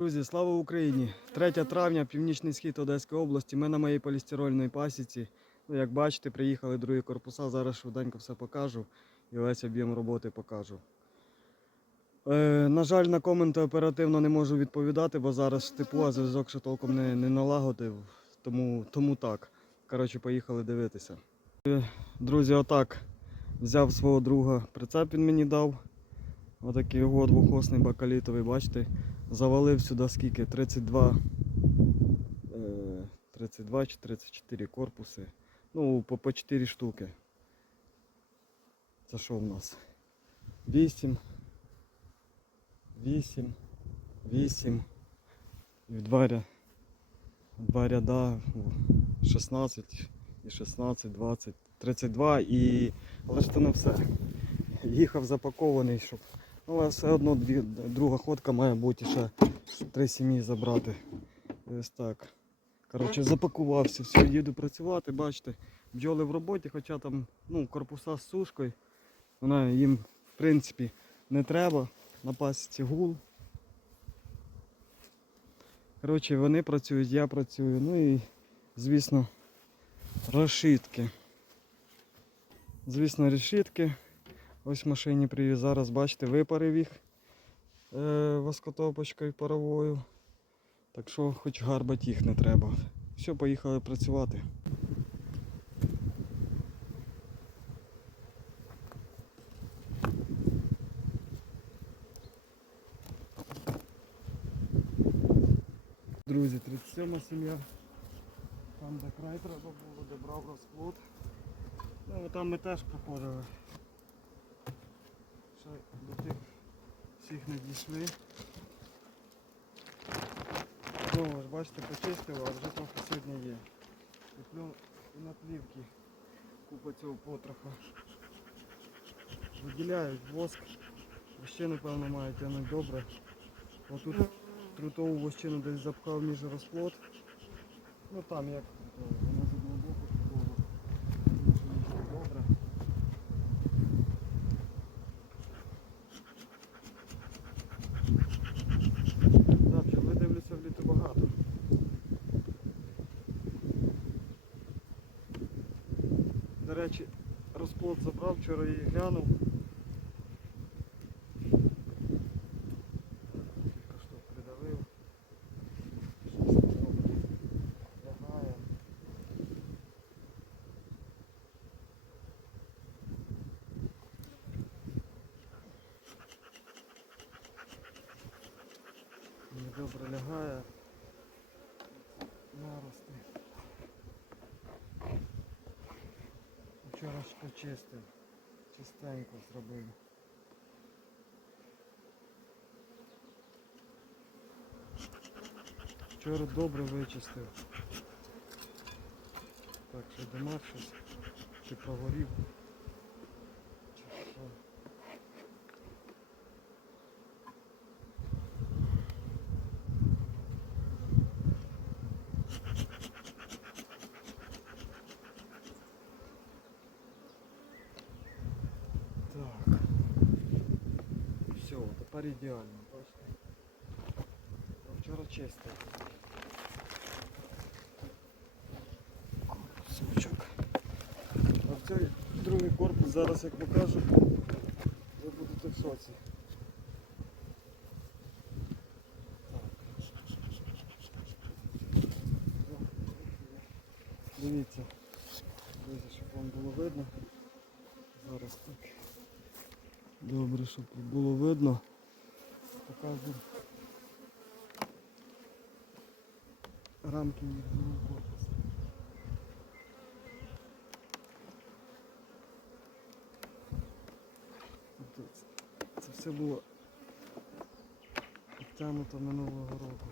Друзі, слава Україні! 3 травня, північний схід Одеської області. Ми на моїй полістирольній пасіці. Ну, як бачите, приїхали другі корпуса. Зараз швиденько все покажу і весь об'єм роботи покажу. Е, на жаль, на коменти оперативно не можу відповідати, бо зараз степу, а зв'язок ще толком не, не налагодив. Тому, тому так. Коротше, поїхали дивитися. Е, Друзі, отак. Взяв свого друга прицеп, він мені дав. Отакий його двохосний бакалітовий, бачите. Завалив сюди скільки? 32, е, 32 чи 34 корпуси. Ну, по, по 4 штуки. Це що в нас? 8, 8, 8. І в два, ря- два ряда о, 16 і 16, 20, 32 і. Але ж це не все. Їхав запакований, щоб. Але все одно дві, друга ходка має бути ще три сім'ї забрати. Ось так. Коротше, запакувався, все, їду працювати, бачите, бджоли в роботі, хоча там ну, корпуса з сушкою. Вона їм в принципі не треба. На пасіці гул. Коротше, вони працюють, я працюю. Ну і, звісно, розшитки. Звісно, решітки. Ось в машині привіз. Зараз бачите, випарив їх е, воскотопочкою паровою. Так що хоч гарбать їх не треба. Все, поїхали працювати. Друзі, 37 сім'я. Там де край треба було, де брав розплод. Ну, там ми теж проходили. Ще до тих всіх не дійшли. Знову ж бачите, почистив, а вже трохи сьогодні є. Куплю і на плівки купа цього потроха. Виділяють воск. Ще напевно мають тягнуть добре. Отут трутову вощину десь запхав між розплод. Ну там як воно з одного боку трутово. Добре. Да, бджоли дивлюся в літо багато. До речі, розплод забрав, вчора її глянув. Добре лягає. Вчора чистив. Чистенько зробив. Вчора добре вичистив. Так, що домах щось. Чи прогорів. Чи що. Так. Все, тепер ідеально, бачите. Вчора чисто. Кусочок. А цей другий корпус зараз як покажу, ви будете в шоці. Так. Дивіться, щоб вам було видно. Зараз так. Добре, щоб було видно. Покажу рамки їх корпусу. Це- все було підтягнуто минулого року.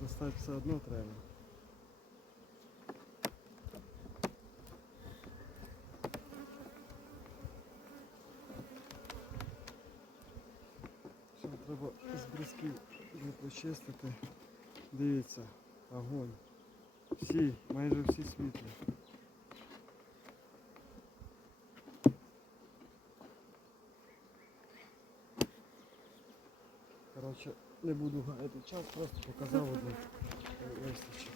Достати все одно треба. Треба з бризків не почистити. Дивіться, огонь. Всі, майже всі світлі. Коротше, не буду гаяти час, просто показав один листочок.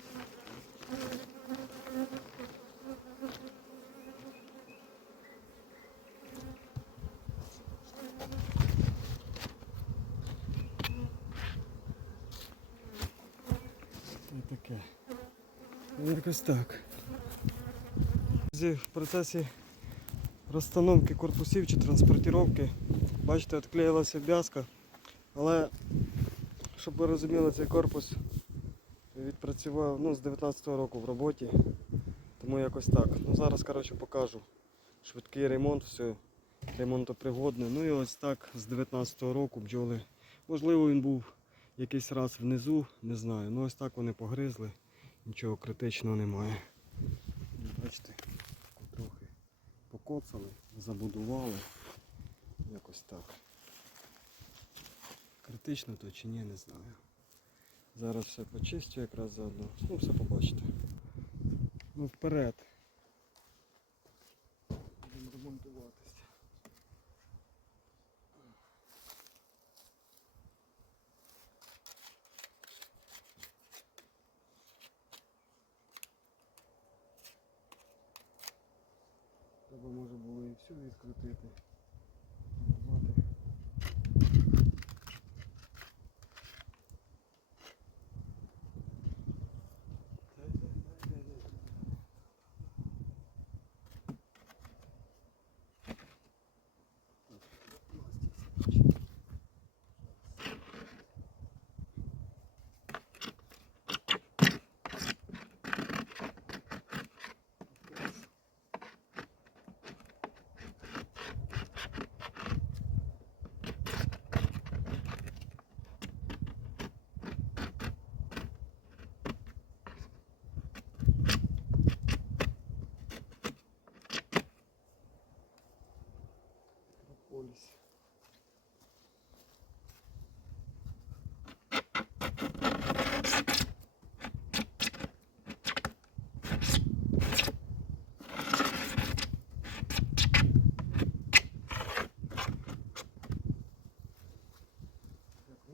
Якось так. В процесі розстановки корпусів чи транспортировки, бачите, відклеїлася в'язка, але щоб ви розуміли, цей корпус відпрацював ну, з 19-го року в роботі, тому якось так. Ну зараз коротше, покажу. Швидкий ремонт, все ремонтопригодне. Ну і ось так з 19-го року бджоли. Можливо, він був якийсь раз внизу, не знаю. Ну ось так вони погризли, нічого критичного немає. Бачите, трохи покоцали, забудували. Якось так. Критично то чи ні, не знаю. Зараз все почистю якраз заодно. Ну, все побачите. Ну, вперед. Треба може було і всюди відкрутити.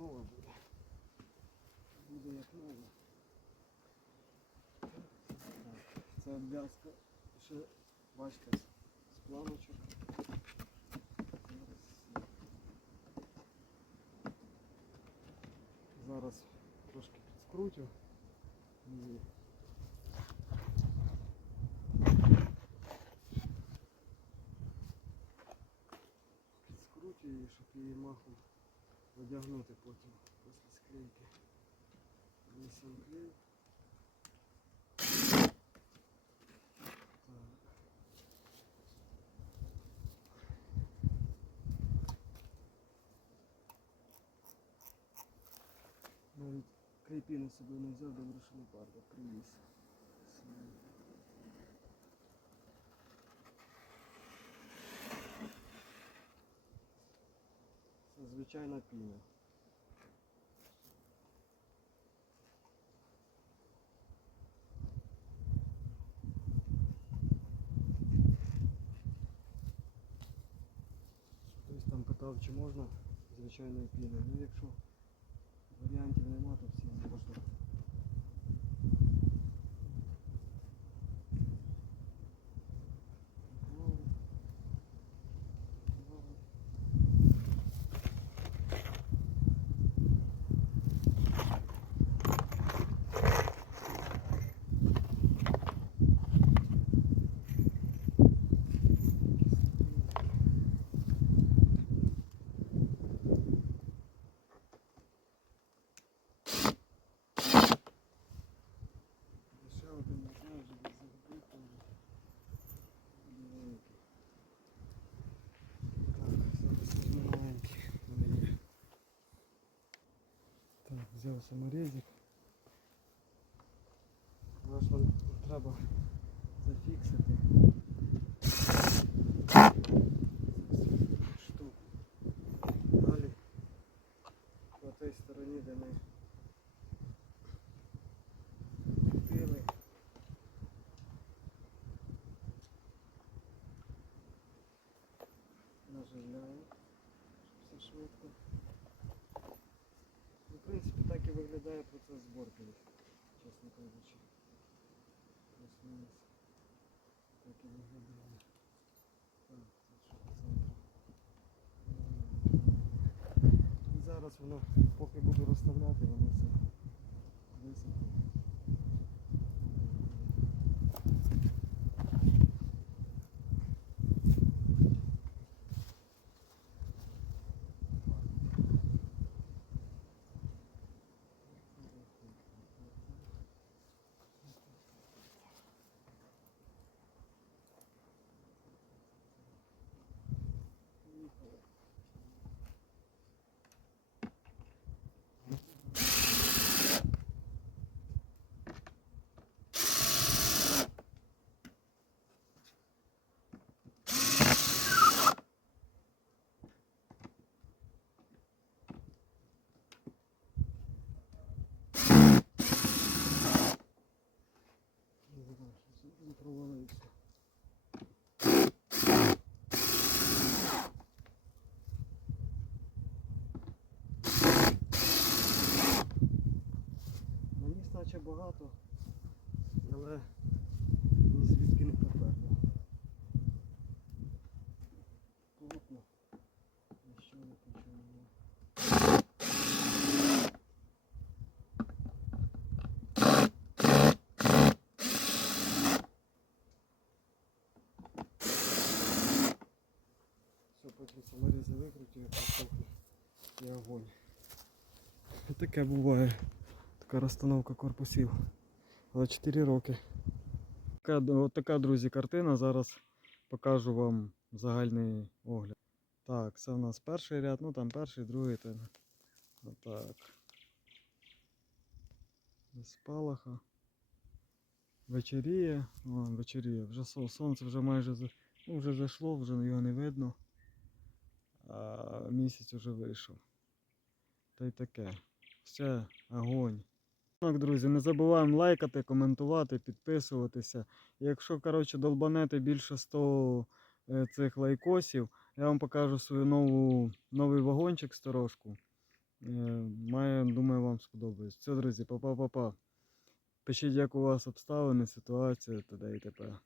Як нове буде. Буде як нове. Це обв'язка ще, бачите, з планочок. Зараз трошки підскрутю. І Підскрутю її, щоб її махом одягнути потім після склейки. Висім клей. Навіть крепіну собі не взяв, добре, що не парка привіз. звичайна піна. Хтось там питав, чи можна звичайною піною. Ну якщо варіантів нема, то всі можна. взяв саморезик. Але ж нам треба зафіксити. Штуку. Далі на той стороні, де ми крутили. Наживляємо, щоб все швидко. Виглядає процес зборки, чесно кажучи. І зараз воно, поки буду розставляти, воно все висохне. Не знаю, що він провалився. Наніс наче багато, але ні звідки не поперло. Плотно. Ще не починає. Все, потім саморізи викрутив, і огонь. Таке буває. Така розстановка корпусів. Але 4 роки. Така, от така, друзі, картина. Зараз покажу вам загальний огляд. Так, це у нас перший ряд, ну там перший, другий. Та... Отак. Без спалаха. Вечеріє. О, вечеріє. Вже сонце вже майже ну, вже зайшло, вже його не видно. А місяць вже вийшов. Та й таке. Все, огонь. Так, друзі, не забуваємо лайкати, коментувати, підписуватися. Якщо, коротше, долбанете більше 100 е, цих лайкосів, я вам покажу свою нову, новий вагончик сторожку. Е, Має, думаю, вам сподобається. Все, друзі, па-па-па-па. Пишіть, як у вас обставини, ситуація, т.д. і т.п.